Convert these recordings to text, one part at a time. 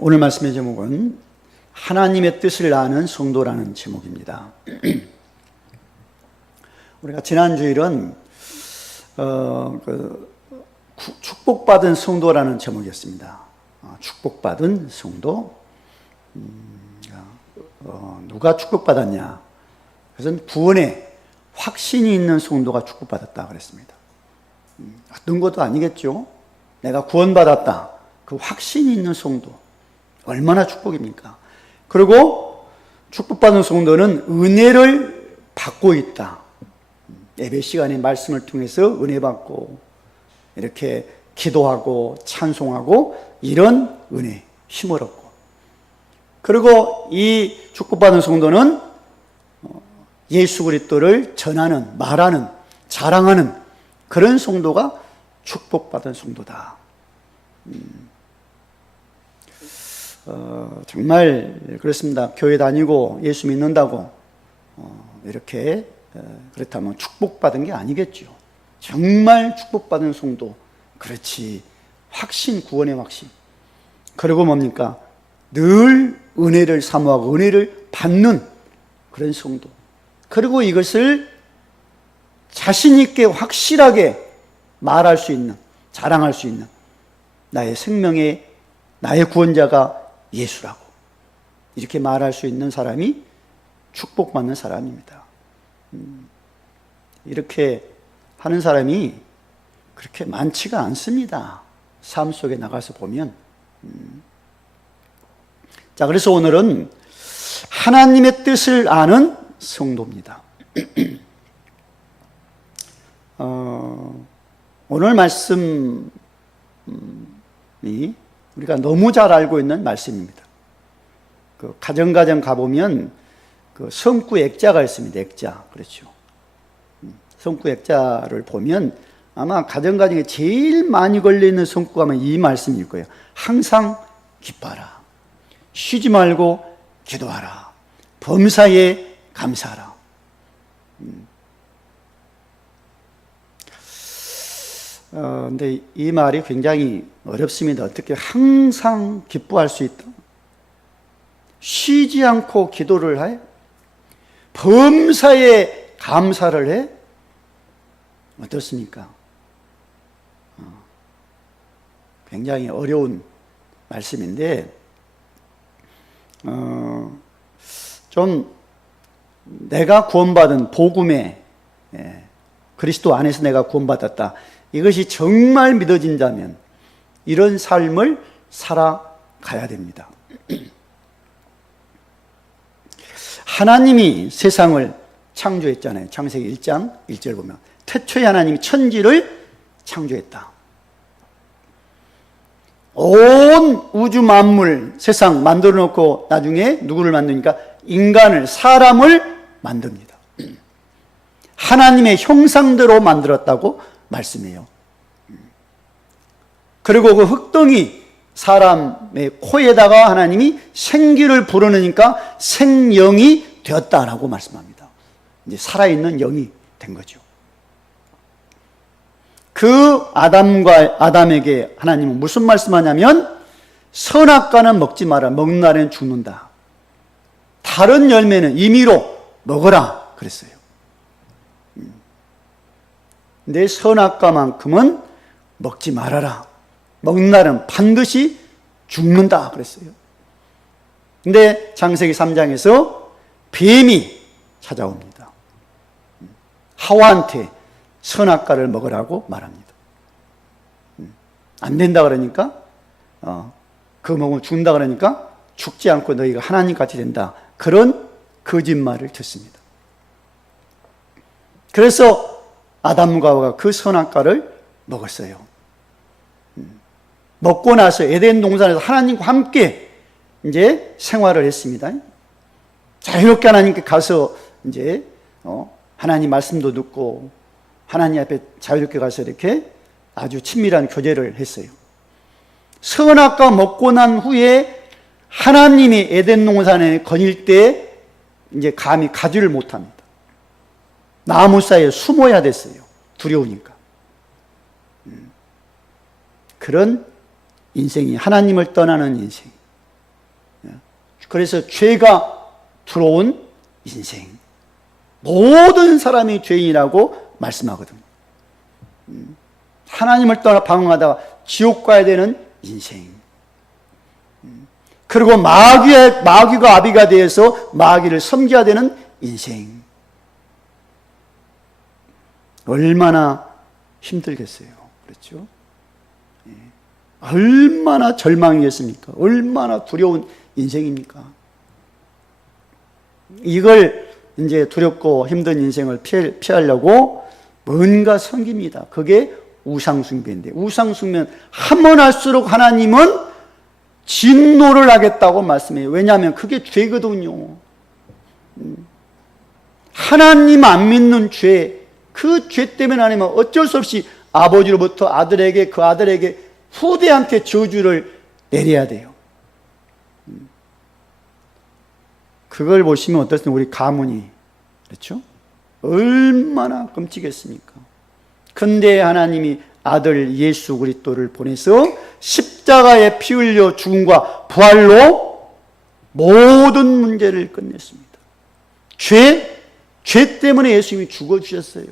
오늘 말씀의 제목은 하나님의 뜻을 아는 성도라는 제목입니다. 우리가 지난 주일은 축복받은 성도라는 제목이었습니다. 축복받은 성도. 누가 축복받았냐? 그것은 구원에 확신이 있는 성도가 축복받았다 그랬습니다. 어떤 것도 아니겠죠. 내가 구원받았다. 그 확신이 있는 성도. 얼마나 축복입니까? 그리고 축복받은 성도는 은혜를 받고 있다. 예배 시간에 말씀을 통해서 은혜 받고 이렇게 기도하고 찬송하고 이런 은혜, 힘을 얻고. 그리고 이 축복받은 성도는 예수 그리스도를 전하는, 말하는, 자랑하는 그런 성도가 축복받은 성도다. 정말 그렇습니다. 교회 다니고 예수 믿는다고 이렇게 그렇다면 축복받은 게 아니겠죠. 정말 축복받은 성도, 그렇지, 확신, 구원의 확신. 그리고 뭡니까? 늘 은혜를 사모하고 은혜를 받는 그런 성도. 그리고 이것을 자신 있게 확실하게 말할 수 있는, 자랑할 수 있는, 나의 생명의, 나의 구원자가 예수라고 이렇게 말할 수 있는 사람이 축복받는 사람입니다. 이렇게 하는 사람이 그렇게 많지가 않습니다. 삶 속에 나가서 보면. 자, 그래서 오늘은 하나님의 뜻을 아는 성도입니다. 오늘 말씀이 우리가 너무 잘 알고 있는 말씀입니다. 그 가정 가보면 그 성구 액자가 있습니다. 액자. 그렇죠. 성구 액자를 보면 아마 가정에 제일 많이 걸려있는 성구가 아마 이 말씀일 거예요. 항상 기뻐하라. 쉬지 말고 기도하라. 범사에 감사하라. 근데 이 말이 굉장히 어렵습니다. 어떻게 항상 기뻐할 수 있다? 쉬지 않고 기도를 해? 범사에 감사를 해? 어떻습니까? 굉장히 어려운 말씀인데, 좀 내가 구원받은 복음에, 그리스도 안에서 내가 구원받았다. 이것이 정말 믿어진다면 이런 삶을 살아가야 됩니다. 하나님이 세상을 창조했잖아요. 창세기 1장 1절 보면 태초에 하나님이 천지를 창조했다. 온 우주 만물 세상 만들어 놓고 나중에 누구를 만드니까 인간을, 사람을 만듭니다. 하나님의 형상대로 만들었다고 말씀해요. 그리고 그 흙덩이 사람의 코에다가 하나님이 생기를 불어넣으니까 생영이 되었다라고 말씀합니다. 이제 살아있는 영이 된 거죠. 그 아담에게 하나님은 무슨 말씀하냐면 선악과는 먹지 마라. 먹는 날에는 죽는다. 다른 열매는 임의로 먹어라 그랬어요. 내 선악과만큼은 먹지 말아라. 먹는 날은 반드시 죽는다 그랬어요. 근데 창세기 3장에서 뱀이 찾아옵니다. 하와한테 선악과를 먹으라고 말합니다. 안 된다 그러니까, 그거 먹으면 죽는다 그러니까 죽지 않고 너희가 하나님같이 된다. 그런 거짓말을 듣습니다. 그래서 아담과 하와가 그 선악과를 먹었어요. 먹고 나서 에덴 동산에서 하나님과 함께 이제 생활을 했습니다. 자유롭게 하나님께 가서 이제 하나님 말씀도 듣고 하나님 앞에 자유롭게 가서 이렇게 아주 친밀한 교제를 했어요. 선악과 먹고 난 후에 하나님이 에덴 동산에 거닐 때 이제 감히 가지를 못합니다. 나무 사이에 숨어야 됐어요. 두려우니까. 그런 인생이, 하나님을 떠나는 인생, 그래서 죄가 들어온 인생. 모든 사람이 죄인이라고 말씀하거든요. 하나님을 떠나 방황하다가 지옥 가야 되는 인생. 그리고 마귀가 아비가 되어서 마귀를 섬겨야 되는 인생. 얼마나 힘들겠어요. 그렇죠? 얼마나 절망이겠습니까? 얼마나 두려운 인생입니까? 이걸 이제 두렵고 힘든 인생을 피하려고 뭔가 섬깁니다. 그게 우상숭배인데, 우상숭배는 한 번 할수록 하나님은 진노를 하겠다고 말씀해요. 왜냐하면 그게 죄거든요. 하나님 안 믿는 죄, 그 죄 때문에 하나님은 어쩔 수 없이 아버지로부터 아들에게, 그 아들에게, 후대한테 저주를 내려야 돼요. 그걸 보시면 어떻습니까? 우리 가문이, 그렇죠? 얼마나 끔찍했습니까? 근데 하나님이 아들 예수 그리스도를 보내서 십자가에 피 흘려 죽음과 부활로 모든 문제를 끝냈습니다. 죄 때문에 예수님이 죽어주셨어요.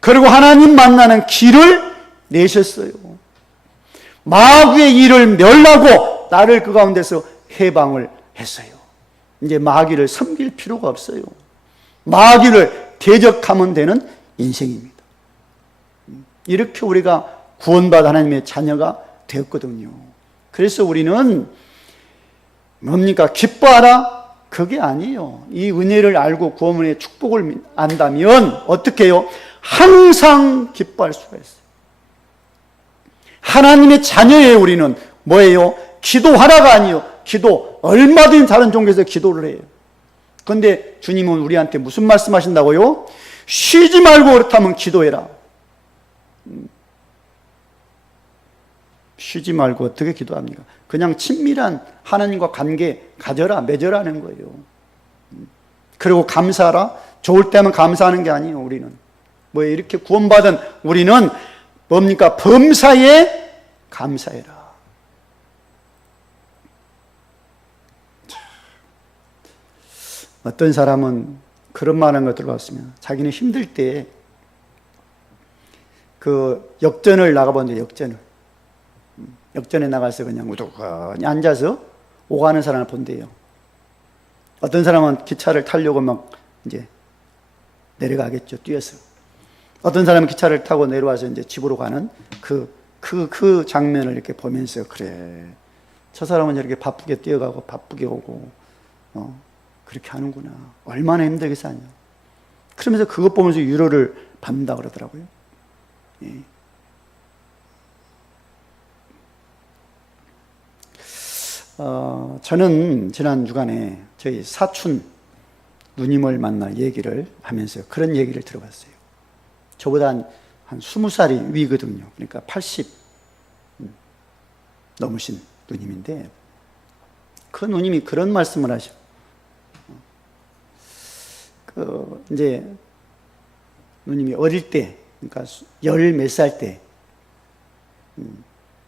그리고 하나님 만나는 길을 내셨어요. 마귀의 일을 멸하고 나를 그 가운데서 해방을 했어요. 이제 마귀를 섬길 필요가 없어요. 마귀를 대적하면 되는 인생입니다. 이렇게 우리가 구원받아 하나님의 자녀가 되었거든요. 그래서 우리는 뭡니까? 기뻐하라? 그게 아니에요. 이 은혜를 알고 구원의 축복을 안다면 어떻게 해요? 항상 기뻐할 수가 있어요. 하나님의 자녀예요. 우리는 뭐예요? 기도하라가 아니에요. 기도, 얼마든지 다른 종교에서 기도를 해요. 그런데 주님은 우리한테 무슨 말씀하신다고요? 쉬지 말고 그렇다면 기도해라. 쉬지 말고 어떻게 기도합니까? 그냥 친밀한 하나님과 관계 가져라, 맺으라는 거예요. 그리고 감사하라. 좋을 때면 감사하는 게 아니에요. 우리는 뭐 이렇게 구원받은 우리는 뭡니까? 범사에 감사해라. 어떤 사람은 그런 말하는 거 들어봤으면 자기는 힘들 때 그 역전을 나가봤는데 역전에 나가서 그냥 우두커니 앉아서 오가는 사람을 본대요. 어떤 사람은 기차를 타려고 막 이제 내려가겠죠. 뛰어서. 어떤 사람은 기차를 타고 내려와서 이제 집으로 가는 그 장면을 이렇게 보면서 그래. 저 사람은 이렇게 바쁘게 뛰어가고 바쁘게 오고 그렇게 하는구나. 얼마나 힘들게 사냐. 그러면서 그것 보면서 위로를 받는다 그러더라고요. 예. 저는 지난 주간에 저희 사촌 누님을 만나 얘기를 하면서 그런 얘기를 들어봤어요. 저보다 한 20살이 위거든요. 그러니까 80 넘으신 누님인데 그 누님이 그런 말씀을 하셔. 이제 누님이 어릴 때, 그러니까 열 몇 살 때,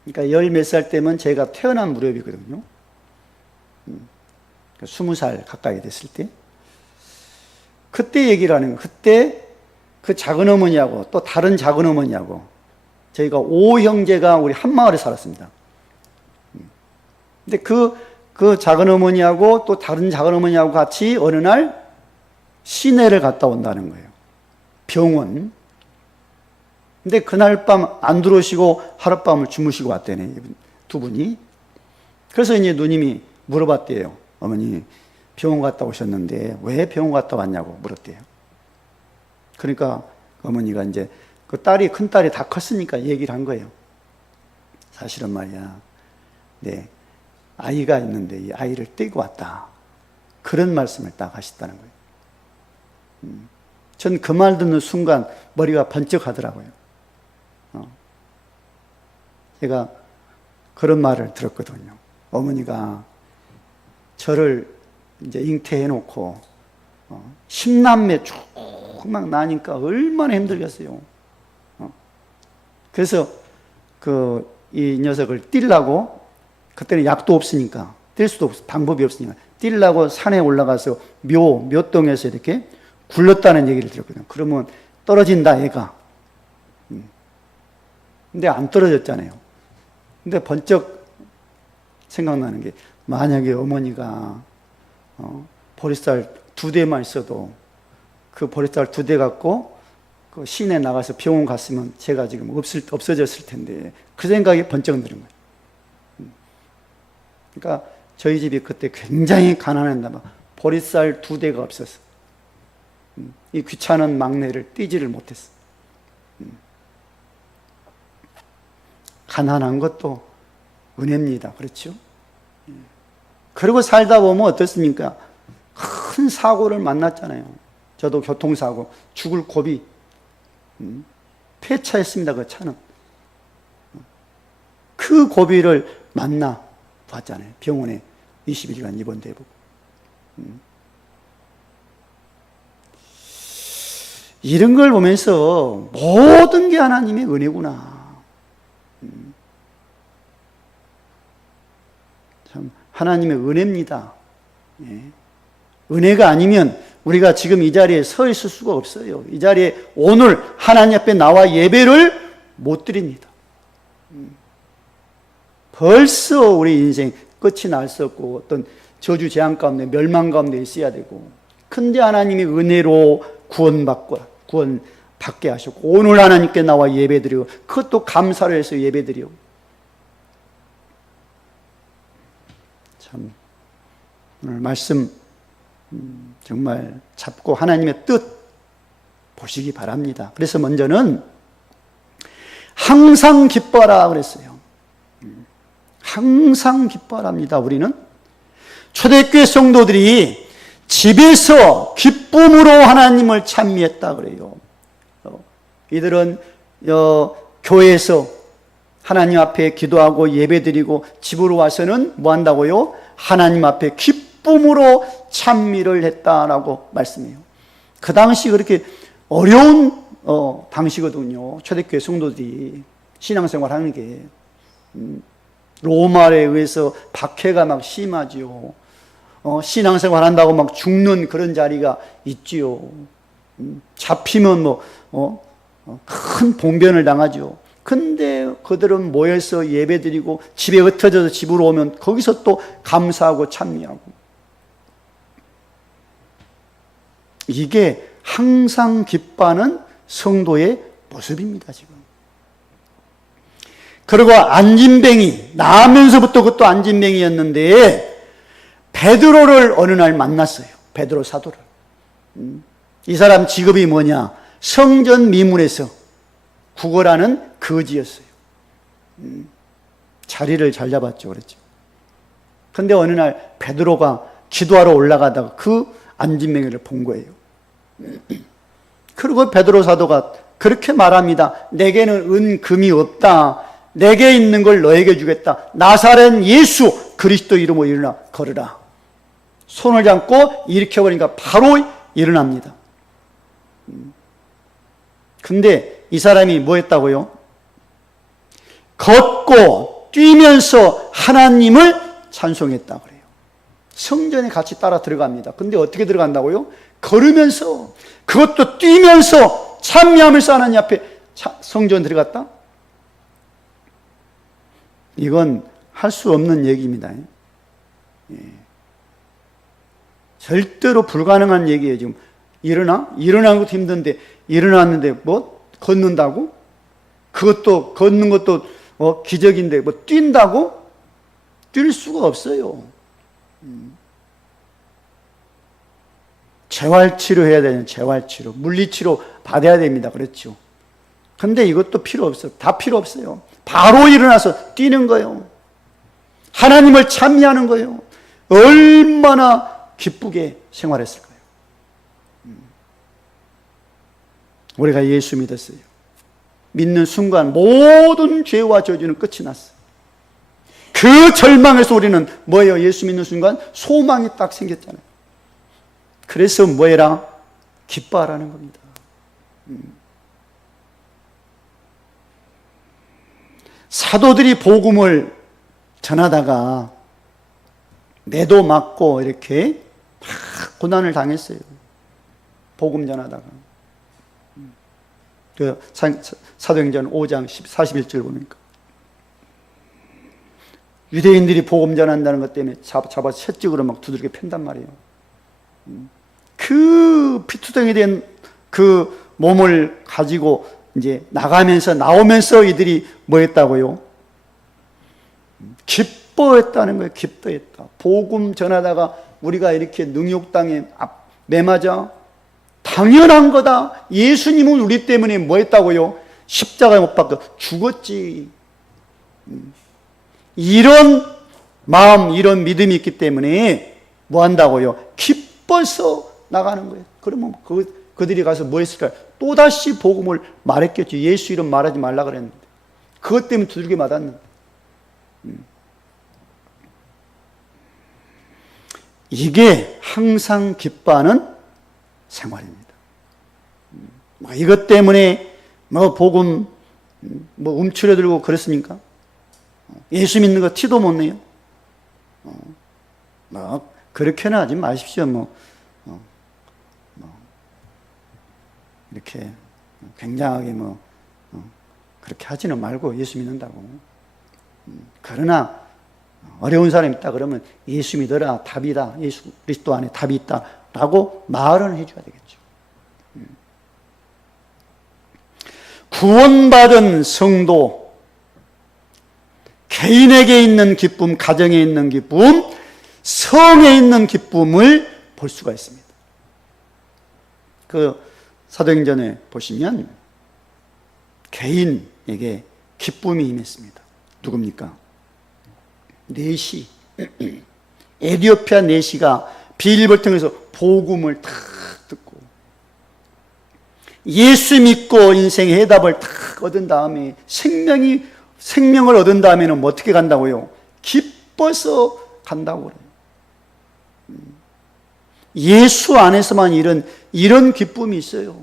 그러니까 열 몇 살 때면 제가 태어난 무렵이거든요. 20살 가까이 됐을 때, 그때 얘기를 하는 거예요. 그때 그 작은 어머니하고 또 다른 작은 어머니하고 저희가 5형제가 우리 한 마을에 살았습니다. 근데 그 작은 어머니하고 또 다른 작은 어머니하고 같이 어느 날 시내를 갔다 온다는 거예요. 병원. 근데 그날 밤 안 들어오시고 하룻밤을 주무시고 왔대네, 두 분이. 그래서 이제 누님이 물어봤대요. 어머니, 병원 갔다 오셨는데 왜 병원 갔다 왔냐고 물었대요. 그러니까 어머니가 이제 그 큰 딸이 다 컸으니까 얘기를 한 거예요. 사실은 말이야, 네, 아이가 있는데 이 아이를 떼고 왔다. 그런 말씀을 딱 하셨다는 거예요. 전 그 말 듣는 순간 머리가 번쩍 하더라고요. 제가 그런 말을 들었거든요. 어머니가 저를 이제 잉태해 놓고 10남매 쭉 막 나니까 얼마나 힘들겠어요. 그래서 이 녀석을 띠려고, 그때는 약도 없으니까 뛸 수도 방법이 없으니까 뛰려고 산에 올라가서 묘동에서 이렇게 굴렀다는 얘기를 들었거든요. 그러면 떨어진다 얘가. 근데 안 떨어졌잖아요. 근데 번쩍 생각나는 게, 만약에 어머니가 보리쌀 2대만 있어도 그 보리쌀 2대 갖고 그 시내 나가서 병원 갔으면 제가 지금 없어졌을 텐데, 그 생각이 번쩍 드는 거예요. 그러니까 저희 집이 그때 굉장히 가난했나 봐. 보리쌀 2대가 없었어. 이 귀찮은 막내를 띄지를 못했어. 가난한 것도 은혜입니다. 그렇죠? 그리고 살다 보면 어떻습니까? 큰 사고를 만났잖아요. 저도 교통사고, 죽을 고비, 폐차했습니다. 그 차는. 그 고비를 만나 봤잖아요. 병원에 20일간 입원돼보고. 이런 걸 보면서 모든 게 하나님의 은혜구나. 참 하나님의 은혜입니다. 예. 은혜가 아니면 우리가 지금 이 자리에 서 있을 수가 없어요. 이 자리에 오늘 하나님 앞에 나와 예배를 못 드립니다. 벌써 우리 인생 끝이 날 수 없고 어떤 저주 재앙 가운데 멸망 가운데 있어야 되고, 근데 하나님이 은혜로 구원받게 하셨고, 오늘 하나님께 나와 예배드리고, 그것도 감사를 해서 예배드리고, 참 오늘 말씀 정말 잡고 하나님의 뜻 보시기 바랍니다. 그래서 먼저는 항상 기뻐라 그랬어요. 항상 기뻐랍니다. 우리는 초대교회 성도들이 집에서 기쁨으로 하나님을 찬미했다 그래요. 이들은 교회에서 하나님 앞에 기도하고 예배드리고 집으로 와서는 뭐 한다고요? 하나님 앞에 기쁨으로 찬미를 했다라고 말씀해요. 그 당시 그렇게 어려운 당시거든요. 초대교회 성도들이 신앙생활 하는 게. 로마에 의해서 박해가 막 심하지요. 신앙생활 한다고 막 죽는 그런 자리가 있지요. 잡히면 큰 봉변을 당하죠. 근데 그들은 모여서 예배드리고 집에 흩어져서 집으로 오면 거기서 또 감사하고 찬미하고. 이게 항상 기뻐하는 성도의 모습입니다, 지금. 그리고 안진뱅이, 나면서부터 그것도 안진뱅이였는데 베드로를 어느 날 만났어요. 베드로 사도를. 이 사람 직업이 뭐냐? 성전 미문에서 구걸하는 거지였어요. 자리를 잘 잡았죠. 그렇죠. 근데 어느 날 베드로가 기도하러 올라가다가 그 안진뱅이를 본 거예요. 그리고 베드로 사도가 그렇게 말합니다. 내게는 은, 금이 없다. 내게 있는 걸 너에게 주겠다. 나사렛 예수 그리스도 이름으로 일어나 걸으라. 손을 잡고 일으켜버리니까 바로 일어납니다. 근데 이 사람이 뭐 했다고요? 걷고 뛰면서 하나님을 찬송했다 그래요. 성전에 같이 따라 들어갑니다. 근데 어떻게 들어간다고요? 걸으면서, 그것도 뛰면서 찬미하면서 하나님 앞에 성전 들어갔다? 이건 할 수 없는 얘기입니다. 예. 절대로 불가능한 얘기예요. 지금 일어나는 것도 힘든데 일어났는데 뭐 걷는다고? 그것도 걷는 것도 기적인데 뭐 뛴다고? 뛸 수가 없어요. 재활치료 해야 되는 재활치료, 물리치료 받아야 됩니다. 그렇죠. 근데 이것도 필요 없어요. 다 필요 없어요. 바로 일어나서 뛰는 거예요. 하나님을 찬미하는 거예요. 얼마나 기쁘게 생활했을까요? 우리가 예수 믿었어요. 믿는 순간 모든 죄와 저주는 끝이 났어요. 그 절망에서 우리는 뭐예요? 예수 믿는 순간 소망이 딱 생겼잖아요. 그래서 뭐 해라? 기뻐하라는 겁니다. 사도들이 복음을 전하다가 매도 맞고 이렇게 다 고난을 당했어요. 복음 전하다가. 그 사도행전 5장 41절 보니까 유대인들이 복음 전한다는 것 때문에 잡아 채찍으로 막 두들겨 팬단 말이에요. 그 피투성이 된 그 몸을 가지고 이제 나오면서 이들이 뭐 했다고요? 기뻐했다는 거예요. 기뻐했다. 복음 전하다가 우리가 이렇게 능욕당에 매맞아? 당연한 거다. 예수님은 우리 때문에 뭐 했다고요? 십자가에 못 박혀 죽었지. 이런 마음, 이런 믿음이 있기 때문에 뭐 한다고요? 기뻐서 나가는 거예요. 그러면 그들이 가서 뭐 했을까요? 또다시 복음을 말했겠죠. 예수 이름 말하지 말라 그랬는데. 그것 때문에 두들겨 맞았는데. 이게 항상 기뻐하는 생활입니다. 이것 때문에 복음 움츠려들고 그랬습니까? 예수 믿는 거 티도 못 내요. 그렇게는 하지 마십시오. 이렇게 굉장하게 그렇게 하지는 말고 예수 믿는다고. 그러나 어려운 사람이 있다 그러면 예수 믿어라, 답이다. 예수 그리스도 안에 답이 있다라고 말은 해줘야 되겠죠. 구원받은 성도, 개인에게 있는 기쁨, 가정에 있는 기쁨, 성에 있는 기쁨을 볼 수가 있습니다. 그 사도행전에 보시면 개인에게 기쁨이 임했습니다. 누굽니까? 네시, 에디오피아 네시가 비일벌 통해서 복음을 탁 듣고 예수 믿고 인생의 해답을 탁 얻은 다음에 생명을 얻은 다음에는 뭐 어떻게 간다고요? 기뻐서 간다고 그래요. 예수 안에서만 이런 기쁨이 있어요.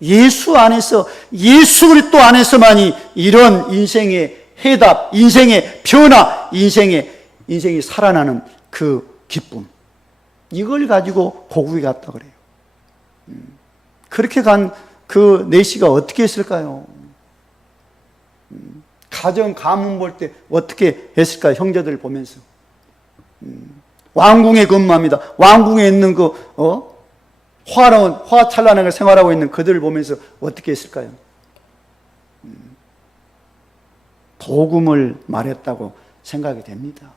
예수 안에서, 예수 그리스도 안에서만이 이런 인생의 해답, 인생의 변화, 인생이 살아나는 그 기쁨. 이걸 가지고 고국에 갔다 그래요. 그렇게 간 그 네시가 어떻게 했을까요? 가문 볼 때 어떻게 했을까요? 형제들 보면서. 왕궁에 근무합니다. 왕궁에 있는 화찬란하게 생활하고 있는 그들을 보면서 어떻게 했을까요? 복음을 말했다고 생각이 됩니다.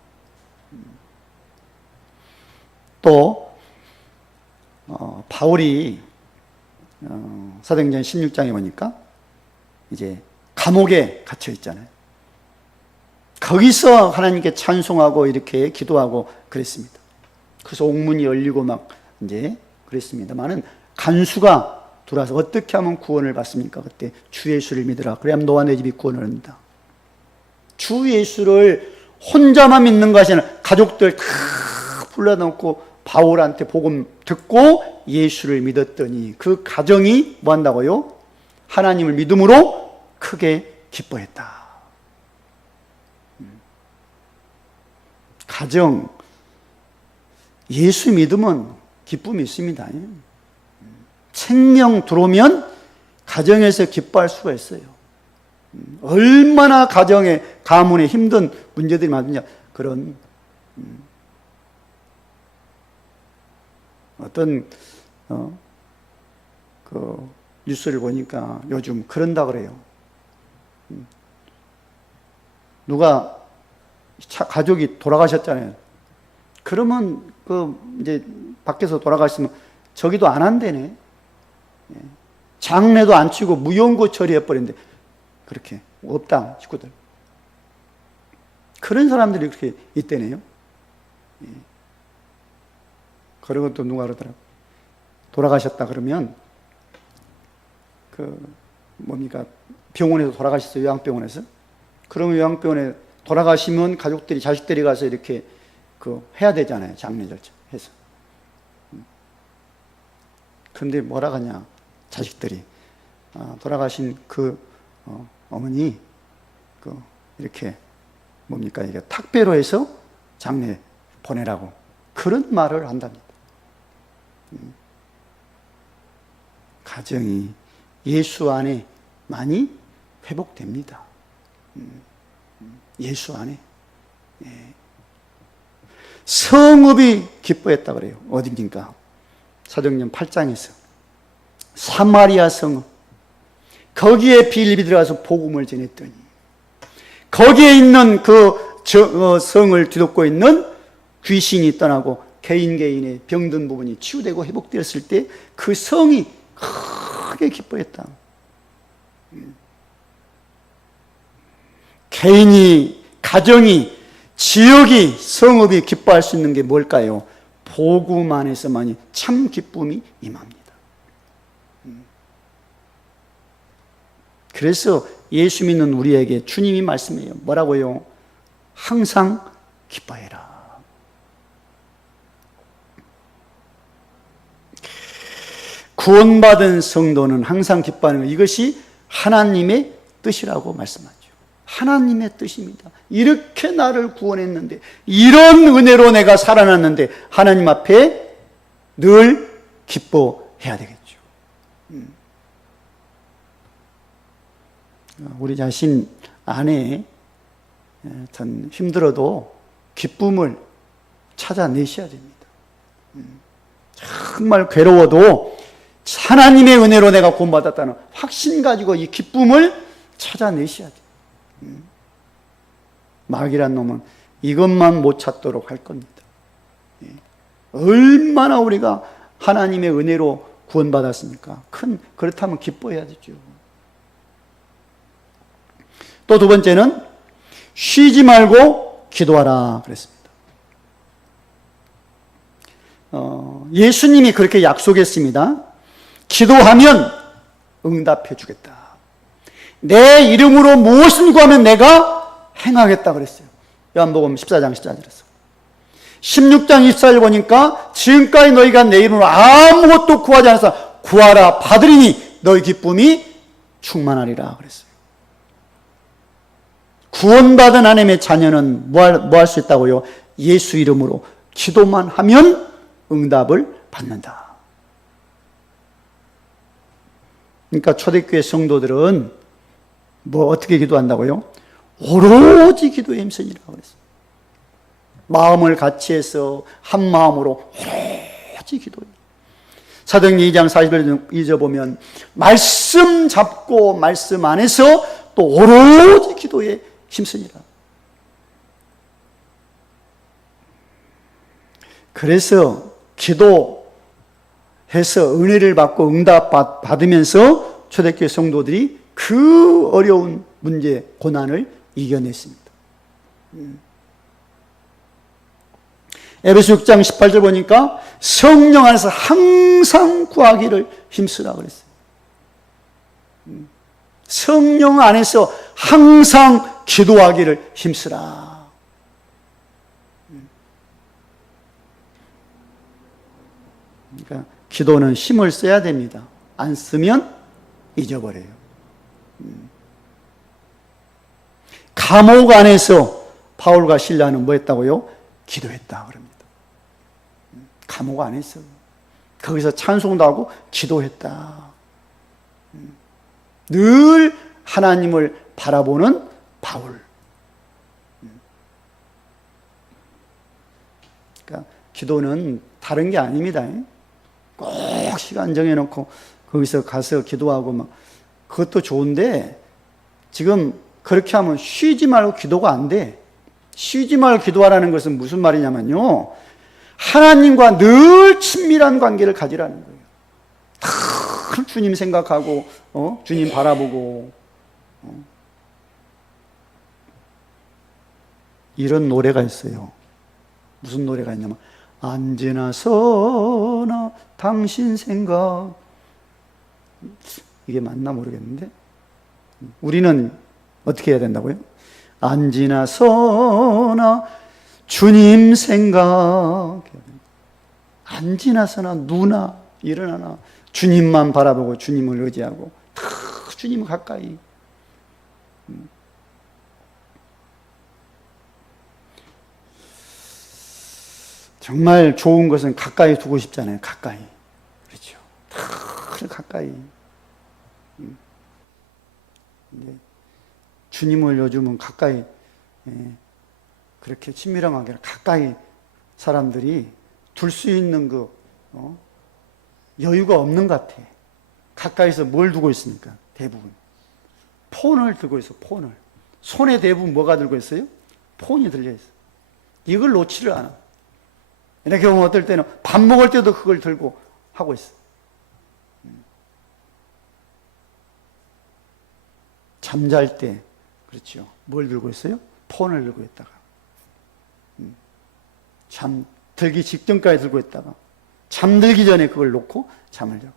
또 바울이 사도행전 16장에 보니까 이제 감옥에 갇혀 있잖아요. 거기서 하나님께 찬송하고 이렇게 기도하고 그랬습니다. 그래서 옥문이 열리고 막 이제 그랬습니다만은 간수가 들어와서 어떻게 하면 구원을 받습니까? 그때 주 예수를 믿으라. 그래야 너와 내 집이 구원을 얻는다. 주 예수를 혼자만 믿는 것이 아니라 가족들 다 불러놓고 바울한테 복음 듣고 예수를 믿었더니 그 가정이 뭐 한다고요? 하나님을 믿음으로 크게 기뻐했다. 가정, 예수 믿으면 기쁨이 있습니다. 생명 들어오면 가정에서 기뻐할 수가 있어요. 얼마나 가문에 힘든 문제들이 많으냐. 그런 어떤 그 뉴스를 보니까 요즘 그런다 그래요. 누가 가족이 돌아가셨잖아요. 그러면 이제 밖에서 돌아가시면 저기도 안 한대네. 장례도 안 치고 무용고 처리해버린대. 그렇게 없다 식구들. 그런 사람들이 그렇게 있대네요. 그리고 또 누가 그러더라고. 돌아가셨다 그러면 병원에서 돌아가셨어요. 요양병원에서. 그러면 요양병원에 돌아가시면 가족들이, 자식들이 가서 이렇게 해야 되잖아요. 장례 절차 해서. 근데 뭐라 하냐, 자식들이. 돌아가신 어머니, 이렇게 이게 탁배로 해서 장례 보내라고 그런 말을 한답니다. 가정이 예수 안에 많이 회복됩니다. 예수 안에. 성읍이 기뻐했다 그래요. 어딘가 사도행전 8장에서 사마리아 성읍, 거기에 빌립이 들어가서 복음을 전했더니 거기에 있는 그 성을 뒤덮고 있는 귀신이 떠나고 개인의 병든 부분이 치유되고 회복되었을 때 그 성이 크게 기뻐했다. 개인이, 가정이, 지역이, 성읍이 기뻐할 수 있는 게 뭘까요? 복음 안에서만이 참 기쁨이 임합니다. 그래서 예수 믿는 우리에게 주님이 말씀해요. 뭐라고요? 항상 기뻐해라. 구원받은 성도는 항상 기뻐하는 것, 이것이 하나님의 뜻이라고 말씀하죠. 하나님의 뜻입니다. 이렇게 나를 구원했는데, 이런 은혜로 내가 살아났는데 하나님 앞에 늘 기뻐해야 되겠죠. 우리 자신 안에 전 힘들어도 기쁨을 찾아내셔야 됩니다. 정말 괴로워도 하나님의 은혜로 내가 구원받았다는 확신 가지고 이 기쁨을 찾아내셔야 돼요. 마귀란 놈은 이것만 못 찾도록 할 겁니다. 얼마나 우리가 하나님의 은혜로 구원받았습니까? 그렇다면 기뻐해야 되죠. 또 두 번째는 쉬지 말고 기도하라 그랬습니다. 예수님이 그렇게 약속했습니다. 기도하면 응답해 주겠다. 내 이름으로 무엇을 구하면 내가 행하겠다 그랬어요. 요한복음 14장 14절에서. 16장 24절 보니까 지금까지 너희가 내 이름으로 아무것도 구하지 않아서 구하라 받으리니 너희 기쁨이 충만하리라 그랬어요. 구원받은 하나님의 자녀는 뭐 할 수 있다고요? 예수 이름으로 기도만 하면 응답을 받는다. 그러니까 초대교회 성도들은 어떻게 기도한다고요? 오로지 기도에 힘쓰니라고 그랬어요. 마음을 같이 해서 한 마음으로 오로지 기도해요. 사도행전 2장 42절 보면 말씀 잡고 말씀 안에서 또 오로지 기도에 힘쓰니라. 그래서 기도해서 은혜를 받고 응답 받으면서 초대교회 성도들이 그 어려운 문제, 고난을 이겨냈습니다. 에베소 6장 18절 보니까 성령 안에서 항상 구하기를 힘쓰라 그랬어요. 성령 안에서 항상 기도하기를 힘쓰라. 그러니까 기도는 힘을 써야 됩니다. 안 쓰면 잊어버려요. 감옥 안에서 바울과 실라는 뭐 했다고요? 기도했다 그럽니다. 감옥 안에서 거기서 찬송도 하고 기도했다. 늘 하나님을 바라보는 바울. 그러니까 기도는 다른 게 아닙니다. 꼭 시간 정해놓고 거기서 가서 기도하고 막 그것도 좋은데 지금 그렇게 하면 쉬지 말고 기도가 안 돼. 쉬지 말고 기도하라는 것은 무슨 말이냐면요, 하나님과 늘 친밀한 관계를 가지라는 거예요. 늘 주님 생각하고 주님 바라보고 이런 노래가 있어요. 무슨 노래가 있냐면 언제나 서나 당신 생각. 이게 맞나 모르겠는데 우리는 어떻게 해야 된다고요? 언제나 서나 주님 생각. 언제나 서나 누나 일어나나 주님만 바라보고 주님을 의지하고 주님 가까이. 정말 좋은 것은 가까이 두고 싶잖아요. 가까이. 그렇죠. 다 가까이. 주님을 요즘은 가까이, 그렇게 친밀하게 가까이 사람들이 둘 수 있는 여유가 없는 것 같아. 가까이서 뭘 두고 있습니까? 대부분. 폰을 들고 있어, 폰을. 손에 대부분 뭐가 들고 있어요? 폰이 들려있어. 이걸 놓지를 않아. 이렇게 보면 어떨 때는 밥 먹을 때도 그걸 들고 하고 있어. 잠잘 때, 그렇죠. 뭘 들고 있어요? 폰을 들고 있다가. 잠 들기 직전까지 들고 있다가, 잠들기 전에 그걸 놓고 잠을 자고.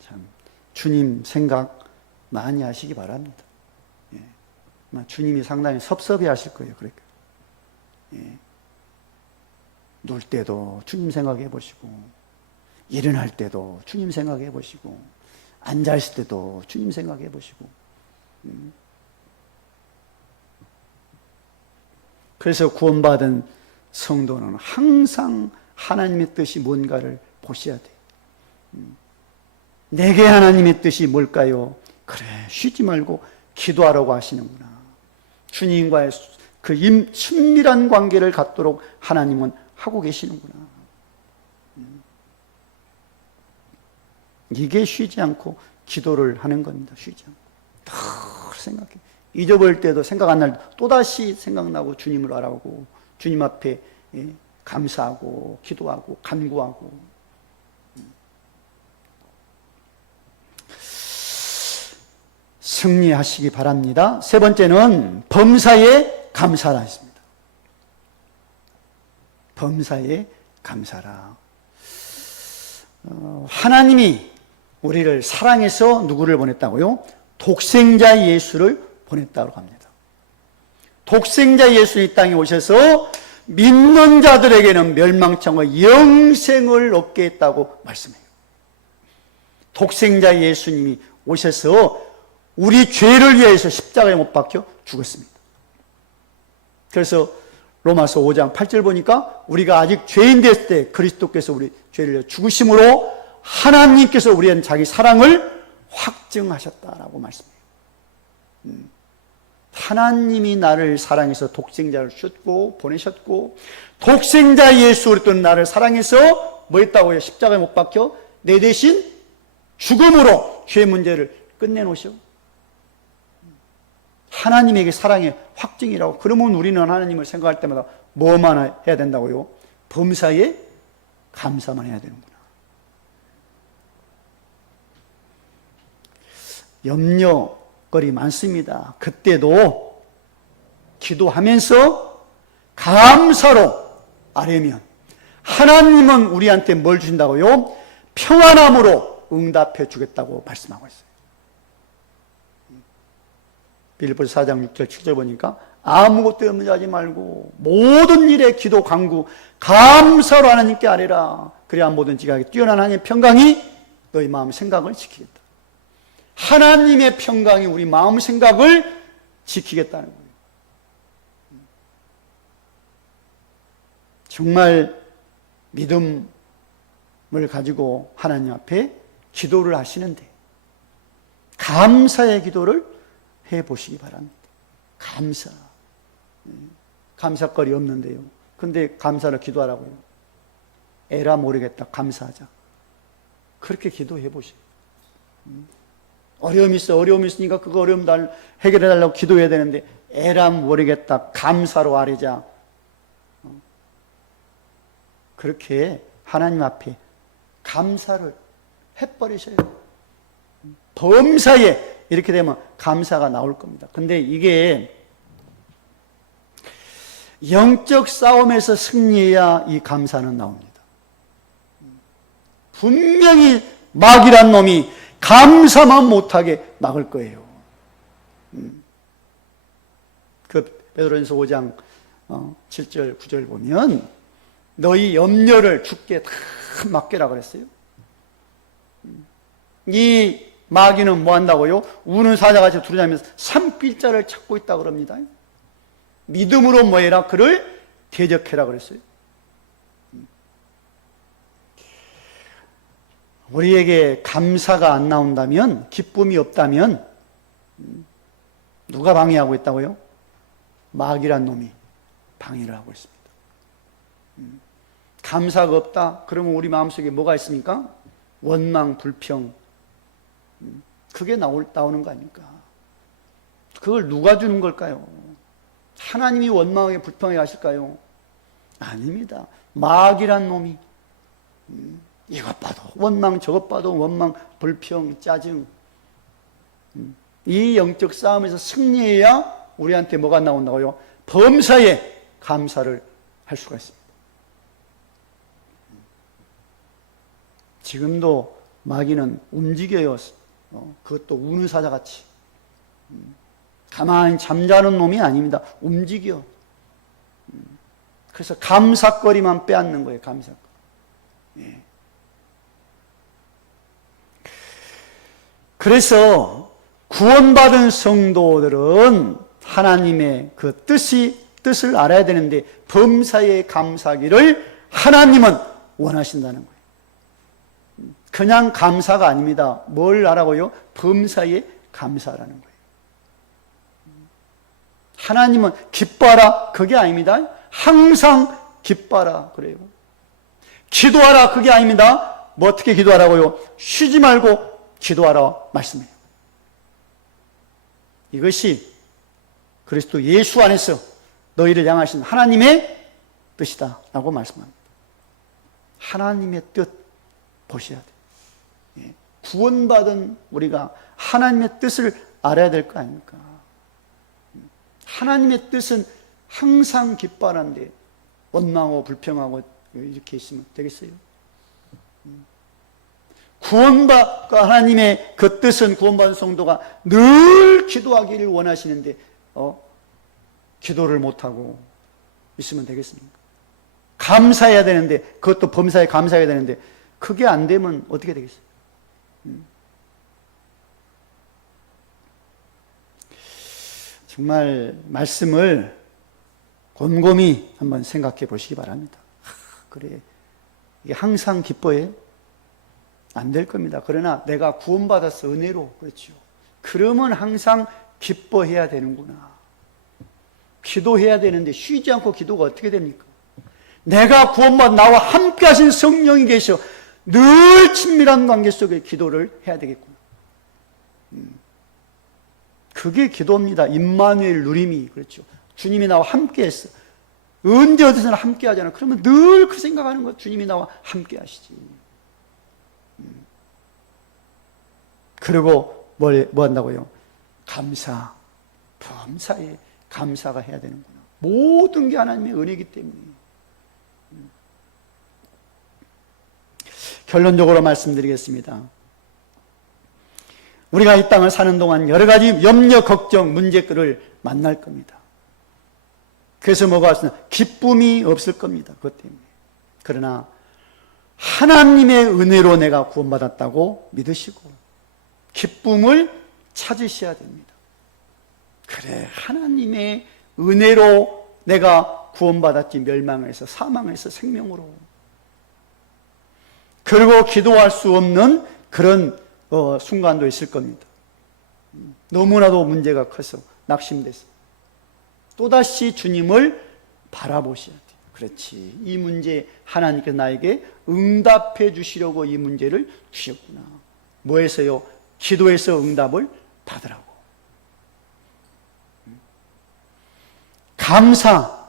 참, 주님 생각 많이 하시기 바랍니다. 주님이 상당히 섭섭해 하실 거예요. 그러니까. 놀 때도 주님 생각해 보시고, 일어날 때도 주님 생각해 보시고, 앉아 있을 때도 주님 생각해 보시고. 그래서 구원받은 성도는 항상 하나님의 뜻이 뭔가를 보셔야 돼요. 내게 하나님의 뜻이 뭘까요? 그래, 쉬지 말고 기도하라고 하시는구나. 주님과의 그 친밀한 관계를 갖도록 하나님은 하고 계시는구나. 이게 쉬지 않고 기도를 하는 겁니다. 쉬지 않고. 다 생각해. 잊어버릴 때도 생각 안 날 때 또다시 생각나고 주님을 알아보고 주님 앞에 감사하고 기도하고 간구하고. 승리하시기 바랍니다. 세 번째는 범사에 감사라 했습니다. 범사에 감사라. 하나님이 우리를 사랑해서 누구를 보냈다고요? 독생자 예수를 보냈다고 합니다. 독생자 예수 이 땅에 오셔서 믿는 자들에게는 멸망치 않고 영생을 얻게 했다고 말씀해요. 독생자 예수님이 오셔서 우리 죄를 위해서 십자가에 못 박혀 죽었습니다. 그래서 로마서 5장 8절 보니까 우리가 아직 죄인 됐을 때 그리스도께서 우리 죄를 위해 죽으심으로 하나님께서 우리한테 자기 사랑을 확증하셨다라고 말씀해요. 하나님이 나를 사랑해서 독생자를 주셨고 보내셨고, 독생자 예수 그리스도는 나를 사랑해서 뭐 했다고요? 십자가에 못 박혀 내 대신 죽음으로 죄 문제를 끝내놓으셔. 하나님에게 사랑의 확증이라고. 그러면 우리는 하나님을 생각할 때마다 뭐만 해야 된다고요? 범사에 감사만 해야 되는구나. 염려거리 많습니다. 그때도 기도하면서 감사로 아뢰면 하나님은 우리한테 뭘 주신다고요? 평안함으로 응답해 주겠다고 말씀하고 있어요. 빌립보서 4장 6절 7절 보니까 아무것도 염려하지 말고 모든 일에 기도 간구 감사로 하나님께 아뢰라. 그래야 모든 지각에 뛰어난 하나님의 평강이 너희 마음 생각을 지키겠다. 하나님의 평강이 우리 마음 생각을 지키겠다는 거예요. 정말 믿음을 가지고 하나님 앞에 기도를 하시는데 감사의 기도를 해보시기 바랍니다. 감사. 감사거리 없는데요. 근데 감사를 기도하라고요. 에라 모르겠다. 감사하자. 그렇게 기도해 보시고. 어려움이 있어. 어려움이 있으니까 그거 어려움 해결해 달라고 기도해야 되는데 에라 모르겠다. 감사로 아뢰자. 그렇게 하나님 앞에 감사를 해버리셔야 돼요. 범사에 이렇게 되면 감사가 나올 겁니다. 근데 이게 영적 싸움에서 승리해야 이 감사는 나옵니다. 분명히 마귀란 놈이 감사만 못하게 막을 거예요. 그 베드로전서 5장 7절 9절 보면 너희 염려를 주께 다 맡겨라 그랬어요. 이 마귀는 뭐 한다고요? 우는 사자같이 두루다니면서 산길자를 찾고 있다 그럽니다. 믿음으로 뭐 해라? 그를 대적해라 그랬어요. 우리에게 감사가 안 나온다면, 기쁨이 없다면 누가 방해하고 있다고요? 마귀란 놈이 방해를 하고 있습니다. 감사가 없다? 그러면 우리 마음속에 뭐가 있습니까? 원망, 불평. 그게 나오는 거 아닙니까? 그걸 누가 주는 걸까요? 하나님이 원망하게 불평하게 하실까요? 아닙니다. 마귀란 놈이 이것 봐도 원망, 저것 봐도 원망, 불평, 짜증. 이 영적 싸움에서 승리해야 우리한테 뭐가 나온다고요? 범사에 감사를 할 수가 있습니다. 지금도 마귀는 움직여요. 그것도 우는 사자같이. 가만히 잠자는 놈이 아닙니다. 움직여. 그래서 감사거리만 빼앗는 거예요. 감사거리. 예. 그래서 구원받은 성도들은 하나님의 그 뜻을 알아야 되는데 범사에 감사하기를 하나님은 원하신다는 거예요. 그냥 감사가 아닙니다. 뭘 하라고요? 범사에 감사라는 거예요. 하나님은 기뻐하라 그게 아닙니다. 항상 기뻐하라 그래요. 기도하라 그게 아닙니다. 뭐 어떻게 기도하라고요? 쉬지 말고 기도하라 말씀해요. 이것이 그리스도 예수 안에서 너희를 향하신 하나님의 뜻이다 라고 말씀합니다. 하나님의 뜻 보셔야 돼요. 예. 구원받은 우리가 하나님의 뜻을 알아야 될 거 아닙니까? 하나님의 뜻은 항상 기뻐하는데 원망하고 불평하고 이렇게 있으면 되겠어요? 구원받고 하나님의 그 뜻은 구원받은 성도가 늘 기도하기를 원하시는데 기도를 못하고 있으면 되겠습니까? 감사해야 되는데 그것도 범사에 감사해야 되는데 그게 안 되면 어떻게 되겠어요? 정말 말씀을 곰곰이 한번 생각해 보시기 바랍니다. 그래, 이게 항상 기뻐해? 안 될 겁니다. 그러나 내가 구원받아서 은혜로, 그렇죠. 그러면 항상 기뻐해야 되는구나. 기도해야 되는데 쉬지 않고 기도가 어떻게 됩니까? 내가 구원받아 나와 함께 하신 성령이 계셔 늘 친밀한 관계 속에 기도를 해야 되겠구나. 그게 기도입니다. 임마누엘 누림이, 그렇죠. 주님이 나와 함께 했어. 언제 어디서나 함께 하잖아. 그러면 늘 그 생각하는 거야. 주님이 나와 함께 하시지. 그리고 뭐 한다고요? 감사. 범사에 감사가 해야 되는구나. 모든 게 하나님의 은혜이기 때문에. 결론적으로 말씀드리겠습니다. 우리가 이 땅을 사는 동안 여러 가지 염려, 걱정, 문제들을 만날 겁니다. 그래서 뭐가 왔으나 기쁨이 없을 겁니다. 그것 때문에. 그러나 하나님의 은혜로 내가 구원받았다고 믿으시고 기쁨을 찾으셔야 됩니다. 그래, 하나님의 은혜로 내가 구원받았지, 멸망에서 사망에서 생명으로. 그리고 기도할 수 없는 그런 순간도 있을 겁니다. 너무나도 문제가 커서 낙심돼서 또다시 주님을 바라보셔야 돼요. 그렇지, 이 문제 하나님께서 나에게 응답해 주시려고 이 문제를 주셨구나. 뭐에서요? 기도에서 응답을 받으라고. 감사,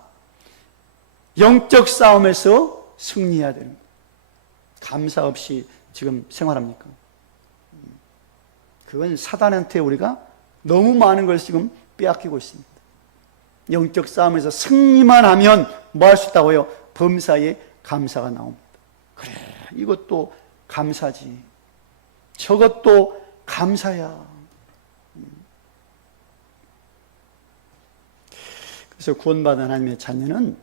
영적 싸움에서 승리해야 되는 거예요. 감사 없이 지금 생활합니까? 그건 사단한테 우리가 너무 많은 걸 지금 빼앗기고 있습니다. 영적 싸움에서 승리만 하면 뭐 할 수 있다고요? 범사에 감사가 나옵니다. 그래, 이것도 감사지. 저것도 감사야. 그래서 구원받은 하나님의 자녀는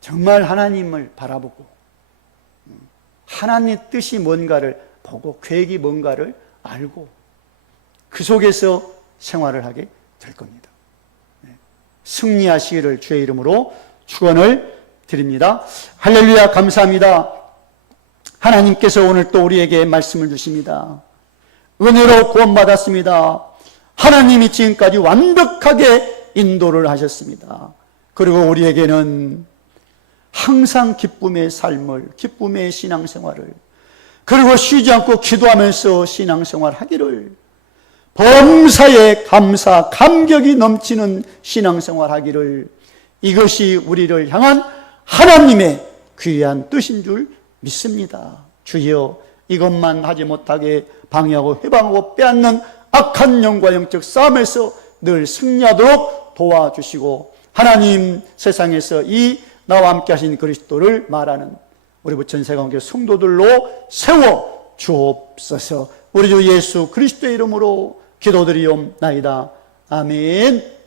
정말 하나님을 바라보고 하나님의 뜻이 뭔가를 보고 계획이 뭔가를 알고 그 속에서 생활을 하게 될 겁니다. 승리하시기를 주의 이름으로 축원을 드립니다. 할렐루야. 감사합니다. 하나님께서 오늘 또 우리에게 말씀을 주십니다. 은혜로 구원받았습니다. 하나님이 지금까지 완벽하게 인도를 하셨습니다. 그리고 우리에게는 항상 기쁨의 삶을, 기쁨의 신앙생활을, 그리고 쉬지 않고 기도하면서 신앙생활 하기를, 범사에 감사, 감격이 넘치는 신앙생활 하기를, 이것이 우리를 향한 하나님의 귀한 뜻인 줄 믿습니다. 주여, 이것만 하지 못하게 방해하고 해방하고 빼앗는 악한 영과 영적 싸움에서 늘 승리하도록 도와주시고, 하나님 세상에서 이 나와 함께 하신 그리스도를 말하는 우리 부천세강교 성도들로 세워 주옵소서. 우리 주 예수 그리스도의 이름으로 기도드리옵나이다. 아멘.